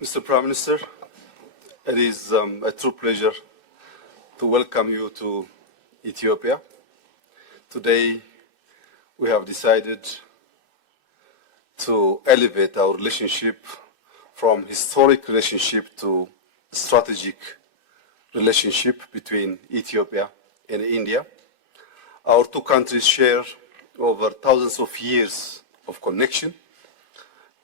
Mr. Prime Minister, it is a true pleasure to welcome you to Ethiopia. Today, we have decided to elevate our relationship from historic relationship to strategic relationship between Ethiopia and India. Our two countries share over thousands of years of connection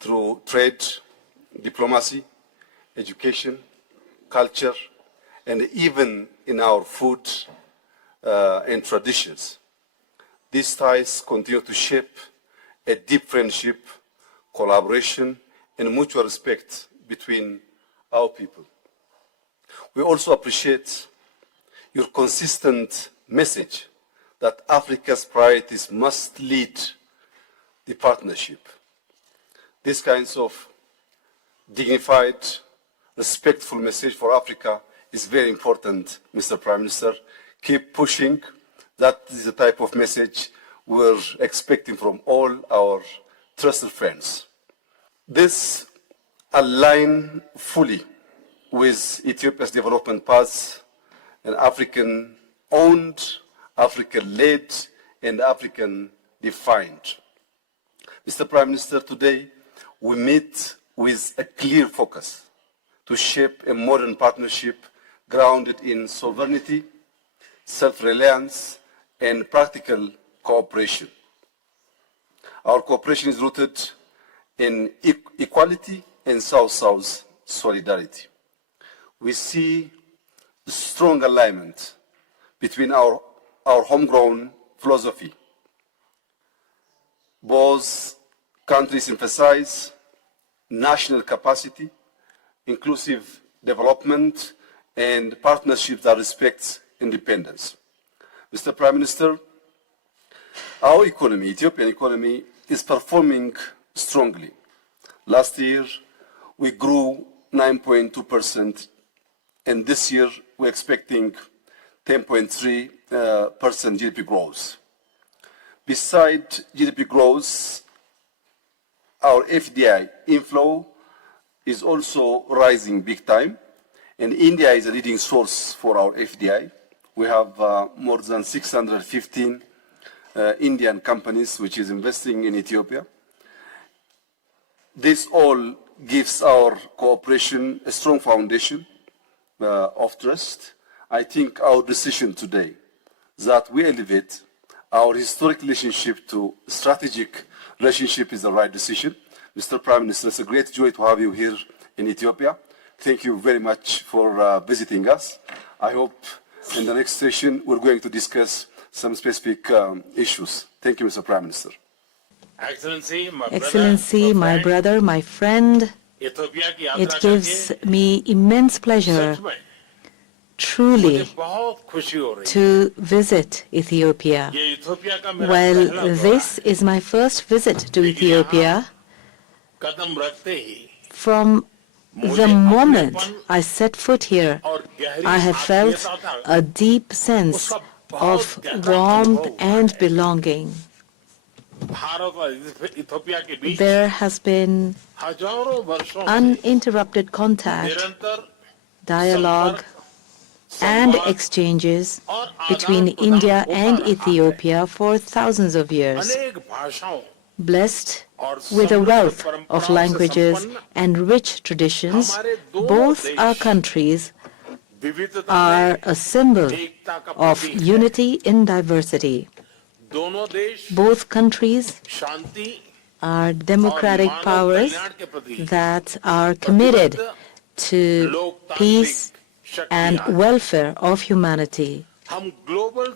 through trade, diplomacy, education, culture, and even in our food and traditions. These ties continue to shape a deep friendship, collaboration, and mutual respect between our people. We also appreciate your consistent message that Africa's priorities must lead the partnership. These kinds of dignified, respectful message for Africa is very important, Mr. Prime Minister. Keep pushing. That is the type of message we're expecting from all our trusted friends. This aligns fully with Ethiopia's development path, an African-owned, African-led, and African-defined. Mr. Prime Minister, today we meet with a clear focus to shape a modern partnership grounded in sovereignty, self-reliance, and practical cooperation. Our cooperation is rooted in equality and South-South solidarity. We see strong alignment between our homegrown philosophy. Both countries emphasize national capacity, inclusive development, and partnerships that respect independence. Mr. Prime Minister, our economy, Ethiopian economy, is performing strongly. Last year, we grew 9.2%, and this year we're expecting 10.3% GDP growth. Besides GDP growth, our FDI inflow is also rising big time, And India is a leading source for our FDI. We have more than 615 Indian companies which is investing in Ethiopia. This all gives our cooperation a strong foundation of trust. I think our decision today that we elevate our historic relationship to strategic relationship is the right decision. Mr. Prime Minister, it's a great joy to have you here in Ethiopia. Thank you very much for visiting us. I hope in the next session we're going to discuss some specific issues. Thank you, Mr. Prime Minister. Excellency, my brother, my friend, it gives me immense pleasure truly to visit Ethiopia. Well, this is my first visit to Ethiopia. From the moment I set foot here, I have felt a deep sense of warmth and belonging. There has been uninterrupted contact, dialogue, and exchanges between India and Ethiopia for thousands of years. Blessed with a wealth of languages and rich traditions, both our countries are a symbol of unity in diversity. Both countries are democratic powers that are committed to peace and welfare of humanity.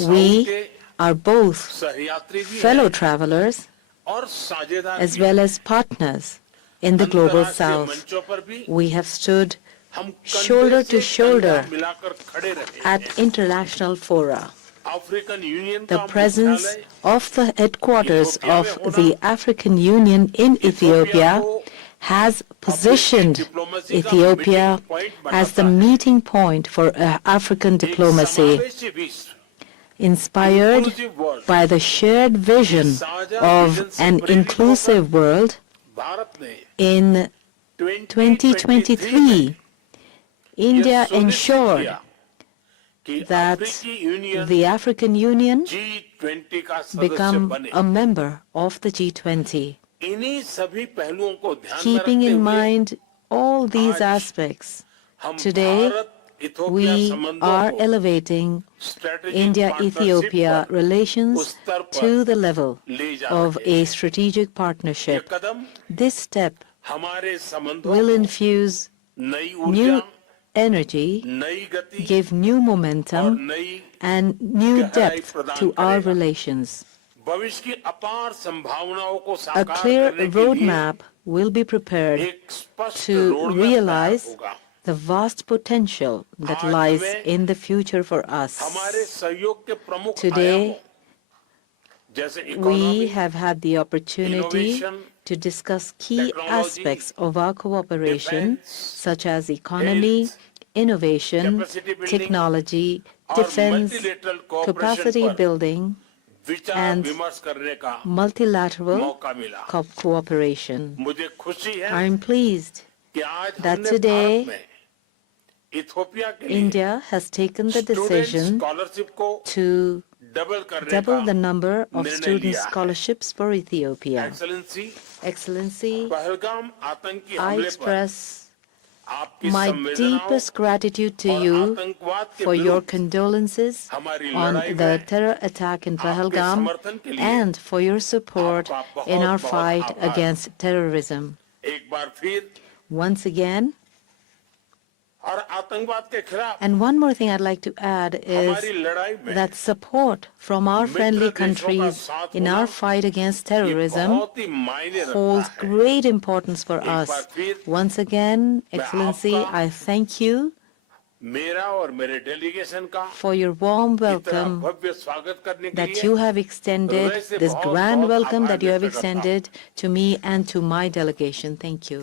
We are both fellow travelers as well as partners in the global south. We have stood shoulder to shoulder at international fora. The presence of the headquarters of the African Union in Ethiopia has positioned Ethiopia as the meeting point for African diplomacy. Inspired by the shared vision of an inclusive world, in 2023, India ensured that the African Union become a member of the G20. Keeping in mind all these aspects, today we are elevating India-Ethiopia relations to the level of a strategic partnership. This step will infuse new energy, give new momentum, and new depth to our relations. A clear roadmap will be prepared to realize the vast potential that lies in the future for us. Today, we have had the opportunity to discuss key aspects of our cooperation, such as economy, innovation, technology, defense, capacity building, and multilateral cooperation. I am pleased that today India has taken the decision to double the number of student scholarships for Ethiopia. Excellency, I express my deepest gratitude to you for your condolences on the terror attack in Pahalgam and for your support in our fight against terrorism. Once again, and one more thing I'd like to add is that support from our friendly countries in our fight against terrorism holds great importance for us. Once again, Excellency, I thank you for your warm welcome that you have extended, this grand welcome that you have extended to me and to my delegation. Thank you.